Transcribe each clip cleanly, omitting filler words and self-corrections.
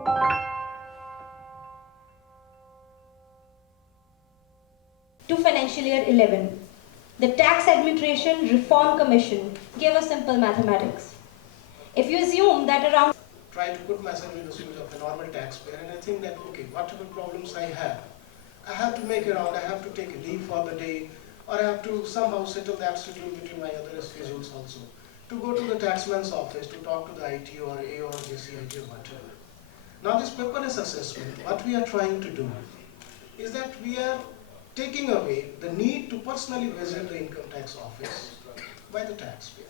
To financial year 11. The Tax Administration Reform Commission gave us simple mathematics. If you assume that around try to put myself in the shoes of a normal taxpayer, and I think that, okay, whatever problems I have to make around, I have to take a leave for the day, or I have to somehow settle that schedule between my other schedules also. To go to the taxman's office, to talk to the IT or A or JCIG or whatever. Now this paperless assessment, what we are trying to do is that we are taking away the need to personally visit the income tax office by the taxpayer.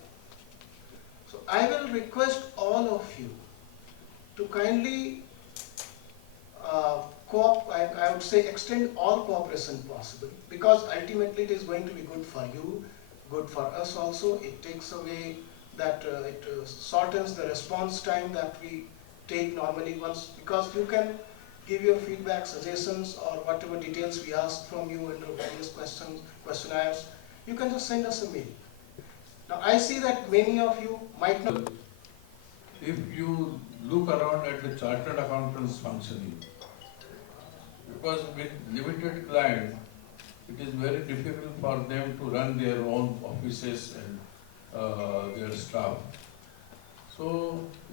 So I will request all of you to kindly I would say extend all cooperation possible, because ultimately it is going to be good for you, good for us also. It takes away that it shortens the response time that we take normally once, because you can give your feedback, suggestions, or whatever details we ask from you under various questionnaires. You can just send us a mail. Now I see that many of you might not. If you look around at the chartered accountants functioning, because with limited client, it is very difficult for them to run their own offices and their staff. So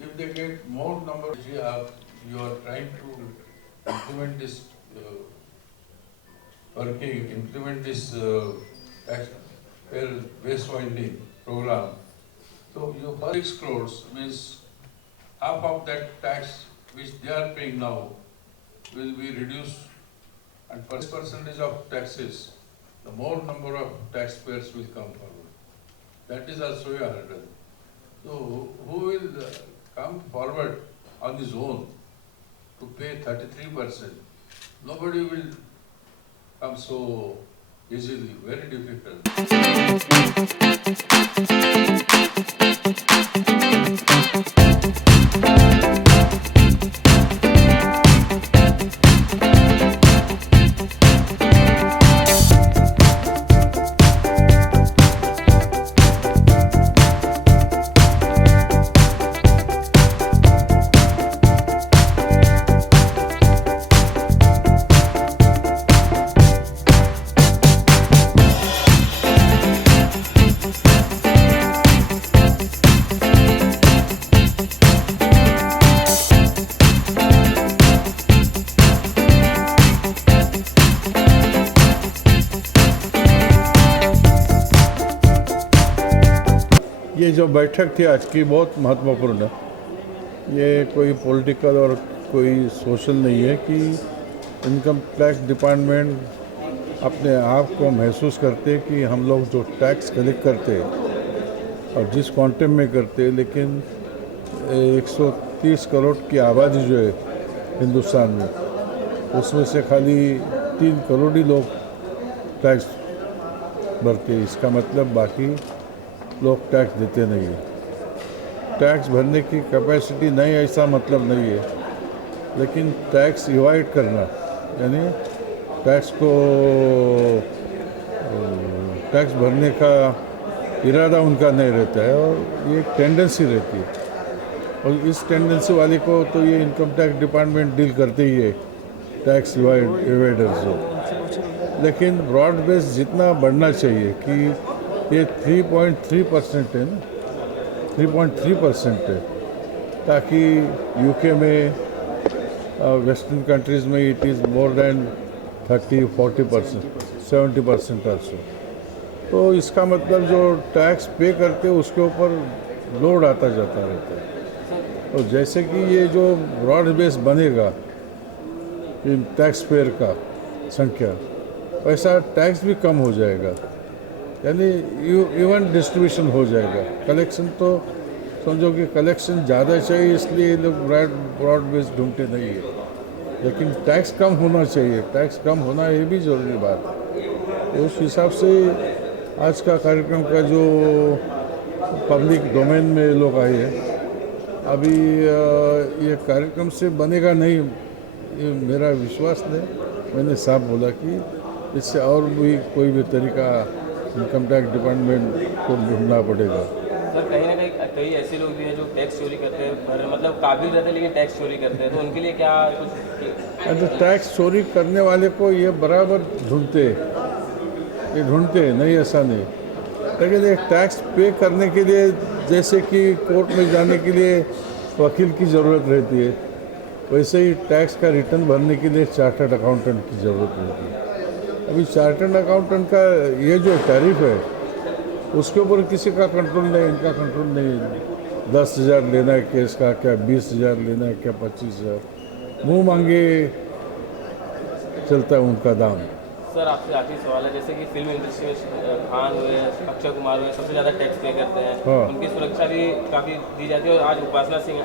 if they get more number, you are trying to implement this taxpayer base winding program. So your 6 crores means half of that tax which they are paying now will be reduced, and percentage of taxes, the more number of taxpayers will come forward. That is also a hurdle. So who will come forward on his own to pay 33%? Nobody will come so easily, very difficult. ये जो बैठक थी आज की बहुत महत्वपूर्ण है। ये कोई पॉलिटिकल और कोई सोशल नहीं है कि इनकम टैक्स डिपार्टमेंट अपने आप को महसूस करते कि हम लोग जो टैक्स कलेक्ट करते हैं और जिस क्वांटम में करते हैं, लेकिन 130 करोड़ की आबादी जो है हिंदुस्तान में, उसमें से खाली 3 करोड़ ही लोग टैक्स भरते हैं। इसका मतलब बाकी लोग टैक्स देते नहीं है। टैक्स भरने की कैपेसिटी नहीं, ऐसा मतलब नहीं है, लेकिन टैक्स इवाइड करना, यानी टैक्स भरने का इरादा उनका नहीं रहता है, और ये टेंडेंसी रहती है। और इस टेंडेंसी वाले को तो ये इनकम टैक्स डिपार्टमेंट डील करते ही है, टैक्स इवेडर्स हो। लेकिन ब्रॉड बेस जितना बढ़ना चाहिए कि ये 3.3% है ना, 3.3% है, ताकि यूके में, वेस्टर्न कंट्रीज़ में it is more than 30-40%, 70% also. तो इसका मतलब जो टैक्स पे करते हैं उसके ऊपर लोड आता जाता रहता है। और जैसे कि ये जो ब्रॉड बेस बनेगा इन टैक्स पेयर का संख्या, वैसा टैक्स भी कम हो जाएगा, यानी इवन डिस्ट्रीब्यूशन हो जाएगा। कलेक्शन तो समझो कि कलेक्शन ज़्यादा चाहिए, इसलिए लोग ब्रॉड बेस ढूंढते नहीं है, लेकिन टैक्स कम होना चाहिए। टैक्स कम होना ये भी ज़रूरी बात है। उस हिसाब से आज का कार्यक्रम का जो पब्लिक डोमेन में लोग आए हैं, अभी ये कार्यक्रम से बनेगा नहीं, ये मेरा विश्वास नहीं। मैंने साफ बोला कि इससे और भी कोई भी तरीका इनकम टैक्स डिपार्टमेंट को ढूंढना पड़ेगा। सर, कहीं ना कहीं कई ऐसे लोग भी हैं जो टैक्स चोरी करते हैं, मतलब काबिल रहते हैं लेकिन टैक्स चोरी करते हैं, तो उनके लिए क्या कुछ? तो टैक्स चोरी करने वाले को ये बराबर ढूंढते, ये ढूंढते नहीं, ऐसा नहीं। लेकिन एक टैक्स पे करने के लिए, जैसे कि कोर्ट में जाने के लिए वकील की ज़रूरत रहती है, वैसे ही टैक्स का रिटर्न भरने के लिए चार्टर्ड अकाउंटेंट की ज़रूरत रहती है। अभी चार्टर्ड अकाउंटेंट का ये जो टैरिफ है उसके ऊपर किसी का कंट्रोल नहीं, इनका कंट्रोल नहीं है। 10,000 लेना है केस का, क्या 20,000 लेना है, क्या 25,000, मुँह मांगे चलता है उनका दाम। सर आपसे आखिरी सवाल है, जैसे कि फिल्म इंडस्ट्री में खान हुए, अक्षय कुमार हुए, सबसे ज़्यादा टैक्स पे करते हैं, हाँ। उनकी सुरक्षा भी काफ़ी दी जाती है, और आज उपासना सिंह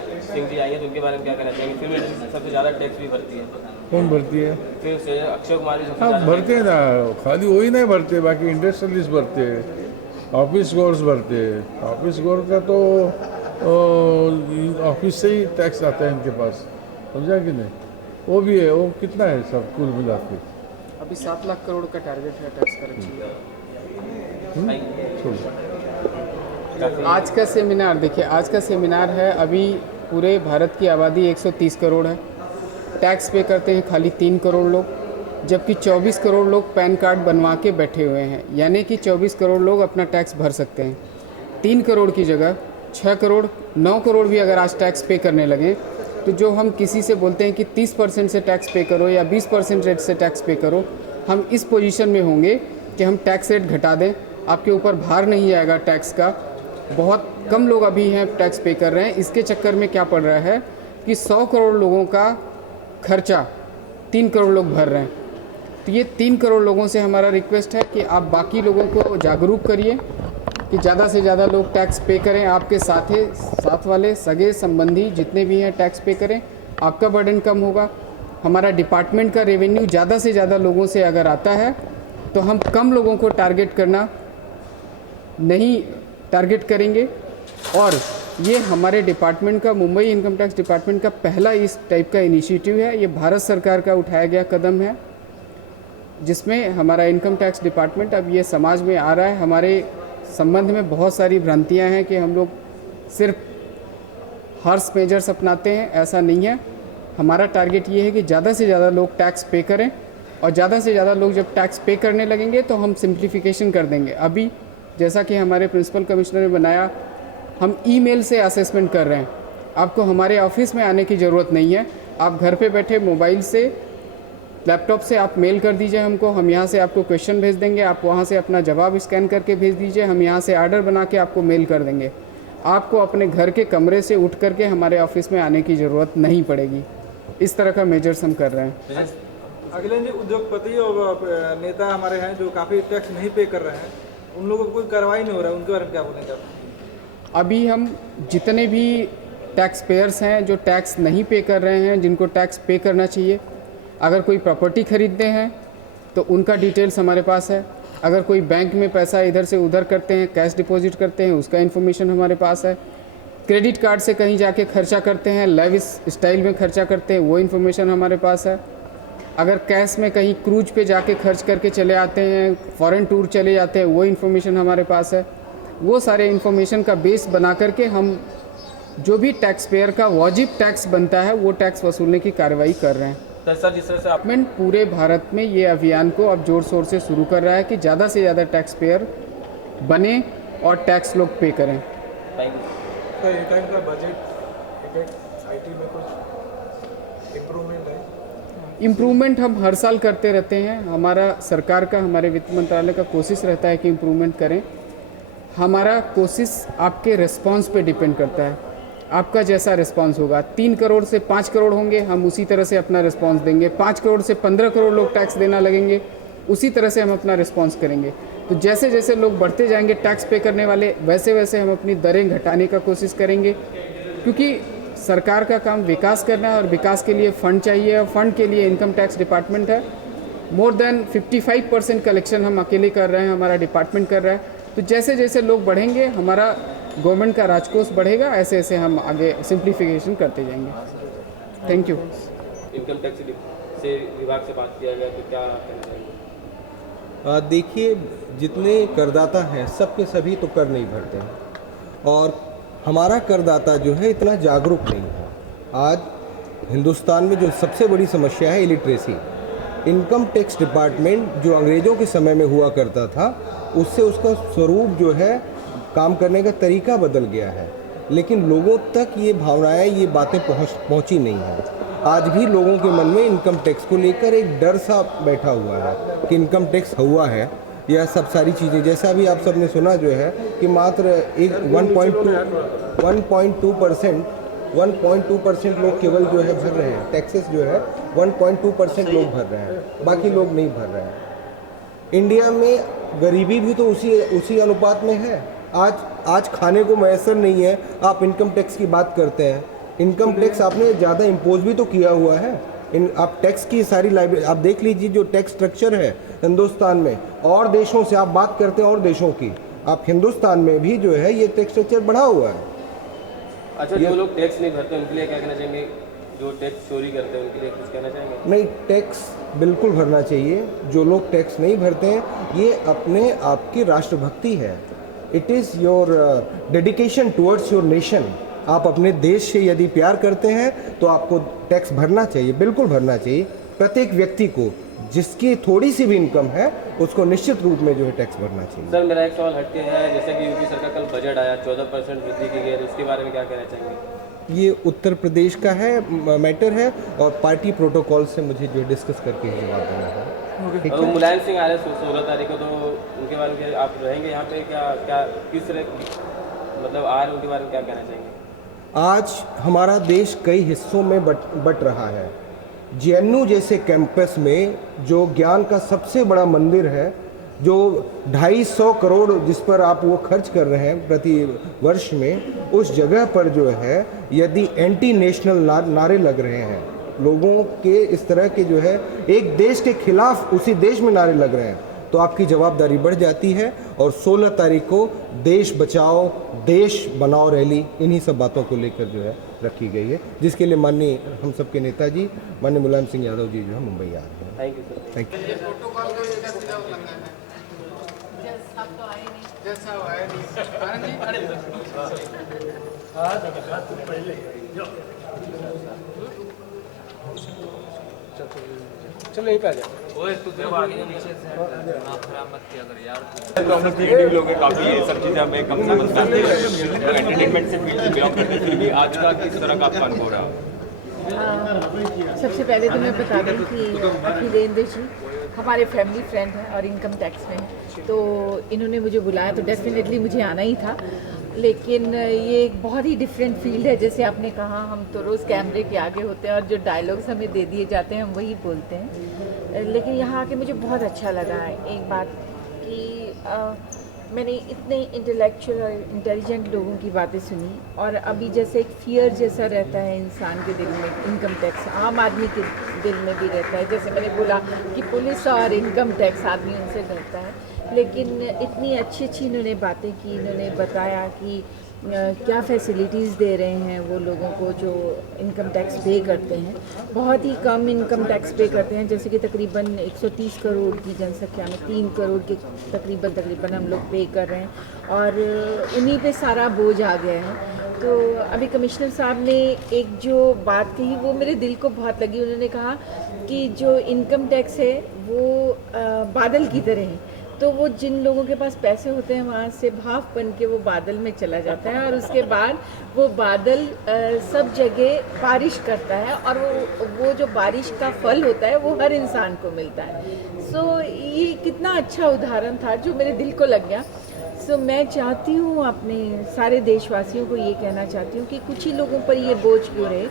जी आई है, तो उनके बारे में क्या कहना चाहेंगे? फिल्म इंडस्ट्री सबसे ज़्यादा टैक्स भी भरती है। कौन भरती है? फिर से अक्षय कुमार भी सबसे हाँ ज़्यादा भरते हैं ना, खाली वही नहीं भरते, बाकी इंडस्ट्रियलिस्ट भरते हैं, ऑफिस गोर्स भरते हैं। ऑफिस गोर का तो ऑफिस से ही टैक्स आता है इनके पास, समझा कि नहीं? वो भी है, वो कितना है सब कुल मिला के? अभी 7 लाख करोड़ का टारगेट है टैक्स कलेक्शन का। आज का सेमिनार देखिए, आज का सेमिनार है, अभी पूरे भारत की आबादी 130 करोड़ है, टैक्स पे करते हैं खाली 3 करोड़ लोग, जबकि 24 करोड़ लोग पैन कार्ड बनवा के बैठे हुए हैं, यानी कि 24 करोड़ लोग अपना टैक्स भर सकते हैं। 3 करोड़ की जगह 6 करोड़ 9 करोड़ भी अगर आज टैक्स पे करने लगे, तो जो हम किसी से बोलते हैं कि 30% से टैक्स पे करो या 20% रेट से टैक्स पे करो, हम इस पोजीशन में होंगे कि हम टैक्स रेट घटा दें, आपके ऊपर भार नहीं आएगा टैक्स का। बहुत कम लोग अभी हैं टैक्स पे कर रहे हैं। इसके चक्कर में क्या पड़ रहा है कि 100 करोड़ लोगों का खर्चा 3 करोड़ लोग भर रहे हैं। तो ये 3 करोड़ लोगों से हमारा रिक्वेस्ट है कि आप बाकी लोगों को जागरूक करिए कि ज़्यादा से ज़्यादा लोग टैक्स पे करें, आपके साथ वाले सगे संबंधी जितने भी हैं टैक्स पे करें, आपका बर्डन कम होगा। हमारा डिपार्टमेंट का रेवेन्यू ज़्यादा से ज़्यादा लोगों से अगर आता है तो हम कम लोगों को टारगेट करेंगे। और ये हमारे डिपार्टमेंट का, मुंबई इनकम टैक्स डिपार्टमेंट का पहला इस टाइप का इनिशिएटिव है। ये भारत सरकार का उठाया गया कदम है, जिसमें हमारा इनकम टैक्स डिपार्टमेंट अब ये समाज में आ रहा है। हमारे संबंध में बहुत सारी भ्रांतियां हैं कि हम लोग सिर्फ हार्श मेजर्स अपनाते हैं, ऐसा नहीं है। हमारा टारगेट ये है कि ज़्यादा से ज़्यादा लोग टैक्स पे करें, और ज़्यादा से ज़्यादा लोग जब टैक्स पे करने लगेंगे तो हम सिंप्लीफिकेशन कर देंगे। अभी जैसा कि हमारे प्रिंसिपल कमिश्नर ने बनाया, हम ईमेल से असेसमेंट कर रहे हैं। आपको हमारे ऑफिस में आने की ज़रूरत नहीं है, आप घर पे बैठे मोबाइल से, लैपटॉप से आप मेल कर दीजिए हमको, हम यहाँ से आपको क्वेश्चन भेज देंगे, आप वहाँ से अपना जवाब स्कैन करके भेज दीजिए, हम यहाँ से आर्डर बना के आपको मेल कर देंगे। आपको अपने घर के कमरे से उठ करके हमारे ऑफिस में आने की ज़रूरत नहीं पड़ेगी। इस तरह का मेजर्स हम कर रहे हैं। अगले जो उद्योगपति और नेता हमारे हैं जो काफ़ी टैक्स नहीं पे कर रहे हैं, उन लोगों को कोई कार्रवाई नहीं हो रहा है, उनके बारे में क्या बोलेंगे? अभी हम जितने भी टैक्स पेयर्स हैं जो टैक्स नहीं पे कर रहे हैं, जिनको टैक्स पे करना चाहिए, अगर कोई प्रॉपर्टी खरीदते हैं तो उनका डिटेल्स हमारे पास है। अगर कोई बैंक में पैसा इधर से उधर करते हैं, कैश डिपॉजिट करते हैं, उसका इन्फॉर्मेशन हमारे पास है। क्रेडिट कार्ड से कहीं जाके खर्चा करते हैं, लेविस स्टाइल में खर्चा करते हैं, वो इन्फॉर्मेशन हमारे पास है। अगर कैश में कहीं क्रूज पे जाके खर्च करके चले आते हैं, फॉरेन टूर चले जाते हैं, वो इन्फॉर्मेशन हमारे पास है। वो सारे इन्फॉर्मेशन का बेस बना करके हम जो भी टैक्स पेयर का वाजिब टैक्स बनता है वो टैक्स वसूलने की कार्रवाई कर रहे हैं। सर जिस तरह से आप पूरे भारत में ये अभियान को अब जोर शोर से शुरू कर रहा है कि ज़्यादा से ज़्यादा टैक्स पेयर बने और टैक्स लोग पे करें। तो ये टाइम का बजट IT में कुछ इम्प्रूवमेंट है? इम्प्रूवमेंट हम हर साल करते रहते हैं। हमारा सरकार का, हमारे वित्त मंत्रालय का कोशिश रहता है कि इम्प्रूवमेंट करें। हमारा कोशिश आपके रिस्पांस पे डिपेंड करता है, आपका जैसा रिस्पांस होगा। 3 करोड़ से 5 करोड़ होंगे, हम उसी तरह से अपना रिस्पांस देंगे। 5 करोड़ से 15 करोड़ लोग टैक्स देना लगेंगे, उसी तरह से हम अपना रिस्पांस करेंगे। तो जैसे जैसे लोग बढ़ते जाएंगे टैक्स पे करने वाले, वैसे वैसे हम अपनी दरें घटाने का कोशिश करेंगे, क्योंकि सरकार का काम विकास करना है और विकास के लिए फंड चाहिए, और फंड के लिए इनकम टैक्स डिपार्टमेंट है। मोर देन 55% कलेक्शन हम अकेले कर रहे हैं, हमारा डिपार्टमेंट कर रहा है। तो जैसे जैसे लोग बढ़ेंगे, हमारा गवर्नमेंट का राजकोष बढ़ेगा, ऐसे ऐसे हम आगे सिंप्लीफिकेशन करते जाएंगे। Thank you. इनकम टैक्स से विभाग से बात किया गया तो क्या कहना चाहिए? देखिए, जितने करदाता हैं सब के सभी तो कर नहीं भरते हैं, और हमारा करदाता जो है इतना जागरूक नहीं है। आज हिंदुस्तान में जो सबसे बड़ी समस्या है इलिटरेसी। इनकम टैक्स डिपार्टमेंट जो अंग्रेज़ों के समय में हुआ करता था, उससे उसका स्वरूप जो है, काम करने का तरीका बदल गया है, लेकिन लोगों तक ये भावनाएं, ये बातें पहुंची नहीं हैं। आज भी लोगों के मन में इनकम टैक्स को लेकर एक डर सा बैठा हुआ है कि इनकम टैक्स हुआ है, यह सब सारी चीज़ें, जैसा भी आप सब ने सुना जो है कि मात्र एक 1.2% लोग केवल जो है भर रहे हैं टैक्सेस, जो है 1.2% लोग भर रहे हैं, बाकी लोग नहीं भर रहे हैं। इंडिया में गरीबी भी तो उसी अनुपात में है। आज खाने को मैसर नहीं है, आप इनकम टैक्स की बात करते हैं। इनकम टैक्स आपने ज़्यादा इम्पोज भी तो किया हुआ है। आप टैक्स की सारी लाइब्रेरी आप देख लीजिए, जो टैक्स स्ट्रक्चर है हिंदुस्तान में, और देशों से आप बात करते हैं और देशों की, आप हिंदुस्तान में भी जो है ये टैक्स स्ट्रक्चर बढ़ा हुआ है। अच्छा, जो लोग टैक्स नहीं भरते उनके लिए क्या कहना चाहेंगे? जो टैक्स चोरी करते हैं उनके लिए कुछ कहना चाहेंगे? नहीं, टैक्स बिल्कुल भरना चाहिए। जो लोग टैक्स नहीं भरते हैं, ये अपने आप की राष्ट्रभक्ति है। It is your dedication towards your nation. आप अपने देश से यदि प्यार करते हैं तो आपको टैक्स भरना चाहिए, बिल्कुल भरना चाहिए। प्रत्येक व्यक्ति को, जिसकी थोड़ी सी भी इनकम है, उसको निश्चित रूप में जो है टैक्स भरना चाहिए। सर, मेरा एक सवाल हटके है, जैसे कि यूपी सरकार कल बजट आया, 14% वृद्धि की गई, उसके बारे में क्या कहना चाहेंगे? ये उत्तर प्रदेश का है मैटर है, और पार्टी प्रोटोकॉल से मुझे जो डिस्कस करके ही जवाब देना है। और मुलायम सिंह आ रहे हैं 16 तारीख को, तो उनके बारे में आप रहेंगे यहाँ पे? क्या किस तरह मतलब आ रहे, उनके बारे में क्या कहना चाहेंगे? आज हमारा देश कई हिस्सों में बट रहा है। JNU जैसे कैंपस में जो ज्ञान का सबसे बड़ा मंदिर है, जो 250 करोड़ जिस पर आप वो खर्च कर रहे हैं प्रति वर्ष में, उस जगह पर जो है यदि एंटी नेशनल नारे लग रहे हैं, लोगों के इस तरह के जो है एक देश के खिलाफ उसी देश में नारे लग रहे हैं, तो आपकी जवाबदारी बढ़ जाती है। और 16 तारीख को देश बचाओ देश बनाओ रैली, इन्हीं सब बातों को लेकर जो है रखी गई है, जिसके लिए माननीय हम सबके नेताजी माननीय मुलायम सिंह यादव जी जो है मुंबई आ रहे हैं। Thank you sir. Thank you. चलो यहीं पे आ जाओ। लोग काफी ये सब चीजें हमें कम से कम जानते हैं, एंटरटेनमेंट से फील्ड से बिलोंग करते हैं, फिर भी आज का किस तरह का आपका अनुभव रहा? सबसे पहले तो मैं बता दूं कि अखिलेंद्र जी हमारे फैमिली फ्रेंड हैं और इनकम टैक्स में हैं, तो इन्होंने मुझे बुलाया तो डेफिनेटली मुझे आना ही था। लेकिन ये एक बहुत ही डिफरेंट फील्ड है। जैसे आपने कहा, हम तो रोज़ कैमरे के आगे होते हैं और जो डायलॉग्स हमें दे दिए जाते हैं हम वही बोलते हैं। लेकिन यहाँ आके मुझे बहुत अच्छा लगा एक बात कि मैंने इतने इंटेलेक्चुअल और इंटेलिजेंट लोगों की बातें सुनी, और अभी जैसे एक फियर जैसा रहता है इंसान के दिल में, इनकम टैक्स आम आदमी के दिल में भी रहता है। जैसे मैंने बोला कि पुलिस और इनकम टैक्स आदमी उनसे डरता है, लेकिन इतनी अच्छी अच्छी इन्होंने बातें की, इन्होंने बताया कि क्या फैसिलिटीज़ दे रहे हैं वो लोगों को जो इनकम टैक्स पे करते हैं। बहुत ही कम इनकम टैक्स पे करते हैं, जैसे कि तकरीबन 130 करोड़ की जनसंख्या में 3 करोड़ के तकरीबन हम लोग पे कर रहे हैं, और उन्हीं पे सारा बोझ आ गया है। तो अभी कमिश्नर साहब ने एक जो बात कही वो मेरे दिल को बहुत लगी। उन्होंने कहा कि जो इनकम टैक्स है वो बादल की तरह है, तो वो जिन लोगों के पास पैसे होते हैं वहाँ से भाप बन के वो बादल में चला जाता है, और उसके बाद वो बादल सब जगह बारिश करता है, और वो जो बारिश का फल होता है वो हर इंसान को मिलता है। सो ये कितना अच्छा उदाहरण था जो मेरे दिल को लग गया। सो मैं चाहती हूँ, अपने सारे देशवासियों को ये कहना चाहती हूँ कि कुछ ही लोगों पर ये बोझ क्यों रहे।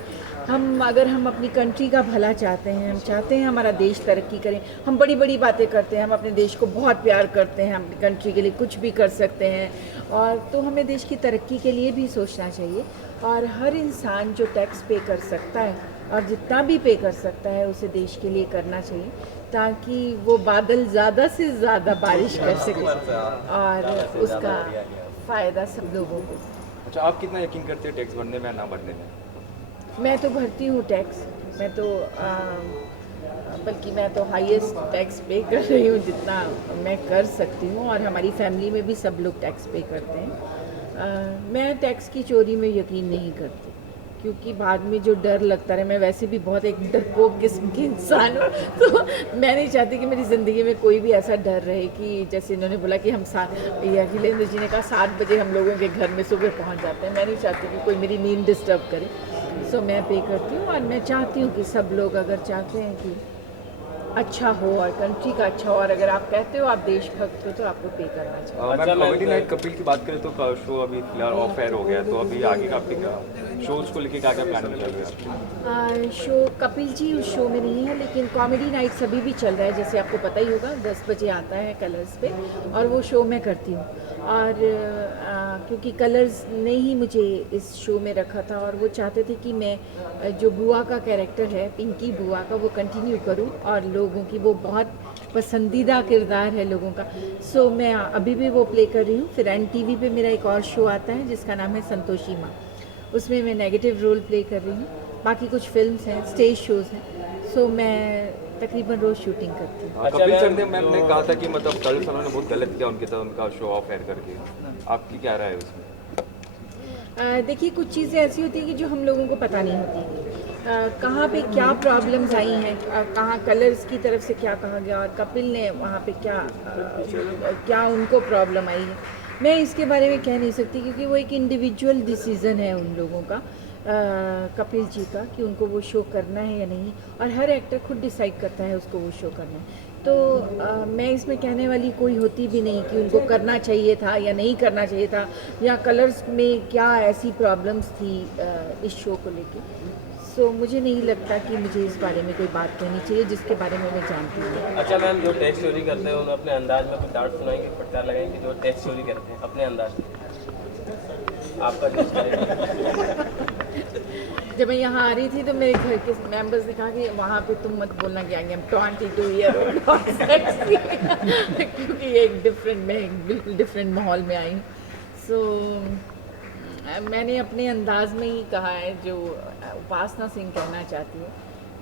अगर हम अपनी कंट्री का भला चाहते हैं, हम चाहते हैं हमारा देश तरक्की करे, हम बड़ी बड़ी बातें करते हैं, हम अपने देश को बहुत प्यार करते हैं, हम अपनी कंट्री के लिए कुछ भी कर सकते हैं, और तो हमें देश की तरक्की के लिए भी सोचना चाहिए। और हर इंसान जो टैक्स पे कर सकता है और जितना भी पे कर सकता है उसे देश के लिए करना चाहिए, ताकि वो बादल ज़्यादा से ज़्यादा बारिश कर सके और उसका फ़ायदा सब लोगों को। अच्छा, आप कितना यकीन करते हैं टैक्स भरने में या ना भरने में? मैं तो भरती हूँ टैक्स, मैं तो बल्कि मैं तो हाईएस्ट टैक्स पे कर रही हूँ जितना मैं कर सकती हूँ, और हमारी फैमिली में भी सब लोग टैक्स पे करते हैं। मैं टैक्स की चोरी में यकीन नहीं करती, क्योंकि बाद में जो डर लगता रहे, मैं वैसे भी बहुत एक डरपोक किस्म की इंसान हूँ, तो मैं नहीं चाहती कि मेरी ज़िंदगी में कोई भी ऐसा डर रहे कि जैसे इन्होंने बोला कि हम ये अखिलेंद्र जी ने कहा 7 बजे हम लोगों के घर में सुबह पहुँच जाते हैं। मैं नहीं चाहती कि कोई मेरी नींद डिस्टर्ब करे, सो मैं पे करती हूँ। और मैं चाहती हूँ कि सब लोग अगर चाहते हैं कि अच्छा हो और कंट्री का अच्छा हो, और अगर आप कहते हो आप देशभक्त हो, तो आपको पे करना चाहिए। कॉमेडी नाइट कपिल की बात करें तो शो अभी फिलहाल ऑफ एयर हो गया, तो अभी आगे का आपके क्या शोज को लेके क्या क्या प्लानिंग चल रहा है? शो कपिल जी उस शो में नहीं है, लेकिन कॉमेडी नाइट्स अभी भी चल रहा है, जैसे आपको पता ही होगा 10 बजे आता है कलर्स पे, और वो शो मैं करती हूँ। और क्योंकि कलर्स ने ही मुझे इस शो में रखा था, और वो चाहते थे कि मैं जो बुआ का कैरेक्टर है, पिंकी बुआ का, वो कंटिन्यू करूँ, और लोगों की वो बहुत पसंदीदा किरदार है लोगों का। सो मैं अभी भी वो प्ले कर रही हूँ। फिर NTV पे मेरा एक और शो आता है जिसका नाम है संतोषी माँ, उसमें मैं नेगेटिव रोल प्ले कर रही हूँ। बाकी कुछ फिल्म्स हैं, स्टेज शोज़ हैं, सो मैं तकरीबन रोज़ शूटिंग करती हूँ। कपिल सर ने मैम ने कहा था कि मतलब कल सर ने बहुत गलत किया उनके साथ, उनका शो ऑफ एयर करके, आपकी क्या राय है उसमें? देखिए, कुछ चीज़ें ऐसी होती हैं कि जो हम लोगों को पता नहीं होती, कहाँ पे क्या प्रॉब्लम्स आई हैं, कहाँ कलर्स की तरफ से क्या कहा गया, और कपिल ने वहाँ पे क्या उनको प्रॉब्लम आई है, मैं इसके बारे में कह नहीं सकती, क्योंकि वो एक इंडिविजुअल डिसीज़न है उन लोगों का, कपिल जी का, कि उनको वो शो करना है या नहीं, और हर एक्टर खुद डिसाइड करता है उसको वो शो करना है। तो मैं इसमें कहने वाली कोई होती भी नहीं कि उनको करना चाहिए था या नहीं करना चाहिए था, या कलर्स में क्या ऐसी प्रॉब्लम्स थी इस शो को लेके। सो मुझे नहीं लगता कि मुझे इस बारे में कोई बात कहनी चाहिए जिसके बारे में मैं जानती हूँ। अच्छा मैम, जो टैक्स चोरी करते हैं उन्हें अपने अंदाज में कुछ डांट सुनाएंगे, फटकार लगाएंगे? जो टैक्स चोरी करते हैं अपने अंदाज में, आपका जब मैं यहाँ आ रही थी तो मेरे घर के मेंबर्स ने कहा कि वहाँ पे तुम मत बोलना कि आएंगे हम 22 ईयर ओल्ड, क्योंकि एक बिल्कुल डिफरेंट माहौल में आई हूँ। सो मैंने अपने अंदाज में ही कहा है जो उपासना सिंह कहना चाहती है,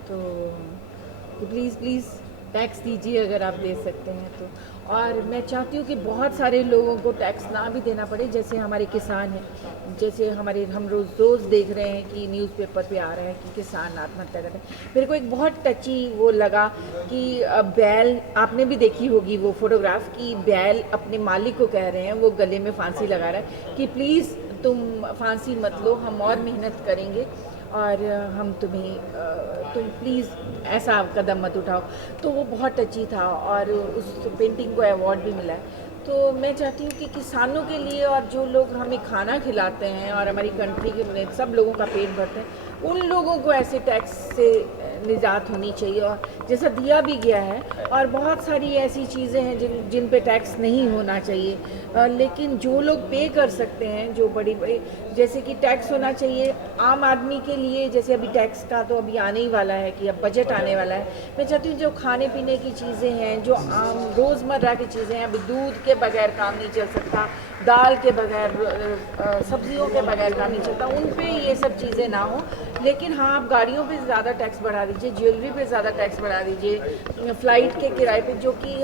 तो प्लीज़ टैक्स दीजिए अगर आप दे सकते हैं तो। और मैं चाहती हूँ कि बहुत सारे लोगों को टैक्स ना भी देना पड़े, जैसे हमारे किसान हैं, जैसे हम रोज़ देख रहे हैं कि न्यूज़पेपर पे आ रहा है कि किसान आत्महत्या कर रहे हैं। मेरे को एक बहुत टची वो लगा कि बैल, आपने भी देखी होगी वो फोटोग्राफ, कि बैल अपने मालिक को कह रहे हैं, वो गले में फांसी लगा रहा है कि प्लीज़ तुम फांसी मत लो, हम और मेहनत करेंगे और हम तुम प्लीज़ ऐसा कदम मत उठाओ। तो वो बहुत टची था और उस पेंटिंग को अवार्ड भी मिला है। तो मैं चाहती हूँ कि किसानों के लिए और जो लोग हमें खाना खिलाते हैं और हमारी कंट्री के सब लोगों का पेट भरते हैं, उन लोगों को ऐसे टैक्स से निजात होनी चाहिए, और जैसा दिया भी गया है। और बहुत सारी ऐसी चीज़ें हैं जिन पे टैक्स नहीं होना चाहिए, लेकिन जो लोग पे कर सकते हैं, जो बड़ी जैसे कि टैक्स होना चाहिए आम आदमी के लिए, जैसे अभी टैक्स का तो अभी आने ही वाला है कि अब बजट आने वाला है। मैं चाहती हूँ जो खाने पीने की चीज़ें हैं, जो आम रोज़मर्रा की चीज़ें हैं, अभी दूध के बगैर काम नहीं चल सकता, दाल के बगैर, सब्जियों के बगैर काम नहीं चलता, उन पे ये सब चीज़ें ना हो। लेकिन हाँ, आप गाड़ियों पे ज़्यादा टैक्स बढ़ा दीजिए, ज्वेलरी पे ज़्यादा टैक्स बढ़ा दीजिए, फ़्लाइट के किराए पे, जो कि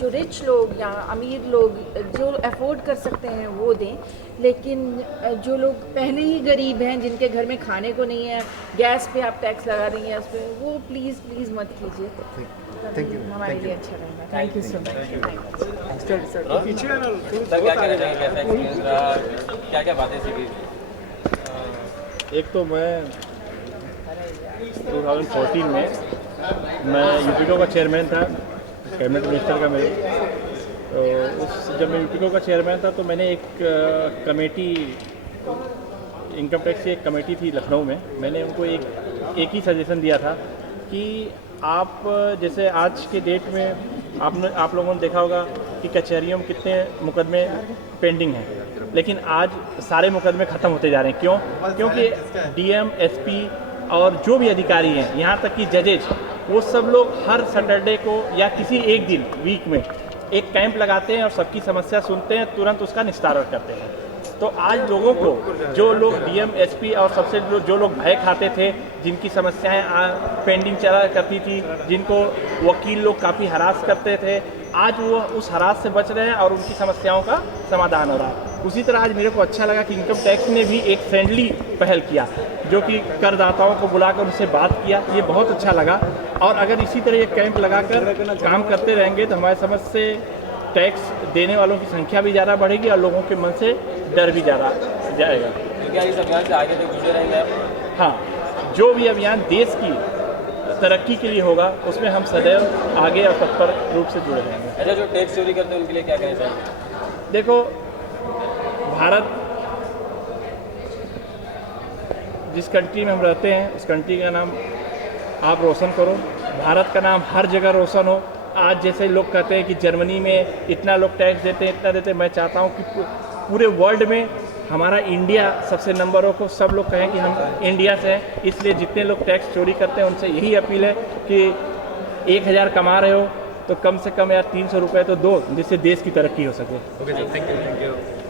जो रिच लोग या अमीर लोग जो अफोर्ड कर सकते हैं वो दें। लेकिन जो लोग पहले ही गरीब हैं, जिनके घर में खाने को नहीं है, गैस पे आप टैक्स लगा रही हैं उस पर, वो प्लीज़ मत कीजिए। थैंक यू, हमारे लिए अच्छा रहेगा। Thank you so much. Sir क्या कहना चाहेंगे, कैसा एक्सपीरियंस रहा, क्या क्या बातें सीखी? एक तो मैं 2014 में मैं यूपीको का चेयरमैन था, कैबिनेट मिनिस्टर का मेरे। तो जब मैं यूपीको का चेयरमैन था तो मैंने एक कमेटी, इनकम टैक्स की एक कमेटी थी लखनऊ में, मैंने उनको एक ही सजेशन दिया था कि आप जैसे आज के डेट में आप लोगों ने देखा होगा कि कचहरियों में कितने मुकदमे पेंडिंग हैं, लेकिन आज सारे मुकदमे ख़त्म होते जा रहे हैं। क्यों? क्योंकि डीएम, एसपी और जो भी अधिकारी हैं, यहाँ तक कि जजेज, वो सब लोग हर सैटरडे को या किसी एक दिन वीक में एक कैंप लगाते हैं और सबकी समस्या सुनते हैं, तुरंत उसका निस्तारण करते हैं। तो आज लोगों को, जो लोग डीएम, एसपी और सबसे जो लोग भय खाते थे, जिनकी समस्याएं पेंडिंग चला करती थी, जिनको वकील लोग काफ़ी हरास करते थे, आज वो उस हरास से बच रहे हैं और उनकी समस्याओं का समाधान हो रहा है। उसी तरह आज मेरे को अच्छा लगा कि इनकम टैक्स ने भी एक फ्रेंडली पहल किया, जो कि करदाताओं को बुलाकर उनसे बात किया, ये बहुत अच्छा लगा। और अगर इसी तरह ये कैंप लगाकर काम करते रहेंगे तो हमारे समझ से टैक्स देने वालों की संख्या भी ज़्यादा बढ़ेगी और लोगों के मन से डर भी ज़्यादा जाएगा। तो क्या इस अभियान से आगे तक जुड़े रहेंगे आप? हाँ, जो भी अभियान देश की तरक्की के लिए होगा उसमें हम सदैव आगे और तत्पर रूप से जुड़े रहेंगे। अच्छा, जो टैक्स चोरी करते हैं उनके लिए क्या कहना चाहिए? देखो, भारत जिस कंट्री में हम रहते हैं उस कंट्री का नाम आप रोशन करो, भारत का नाम हर जगह रोशन हो। आज जैसे लोग कहते हैं कि जर्मनी में इतना लोग टैक्स देते हैं, इतना देते हैं, मैं चाहता हूँ कि पूरे वर्ल्ड में हमारा इंडिया सबसे नंबर हो, को सब लोग कहें कि हम इंडिया से हैं। इसलिए जितने लोग टैक्स चोरी करते हैं उनसे यही अपील है कि 1000 कमा रहे हो तो कम से कम यार 300 रुपये तो दो, जिससे देश की तरक्की हो सके। Okay sir, thank you.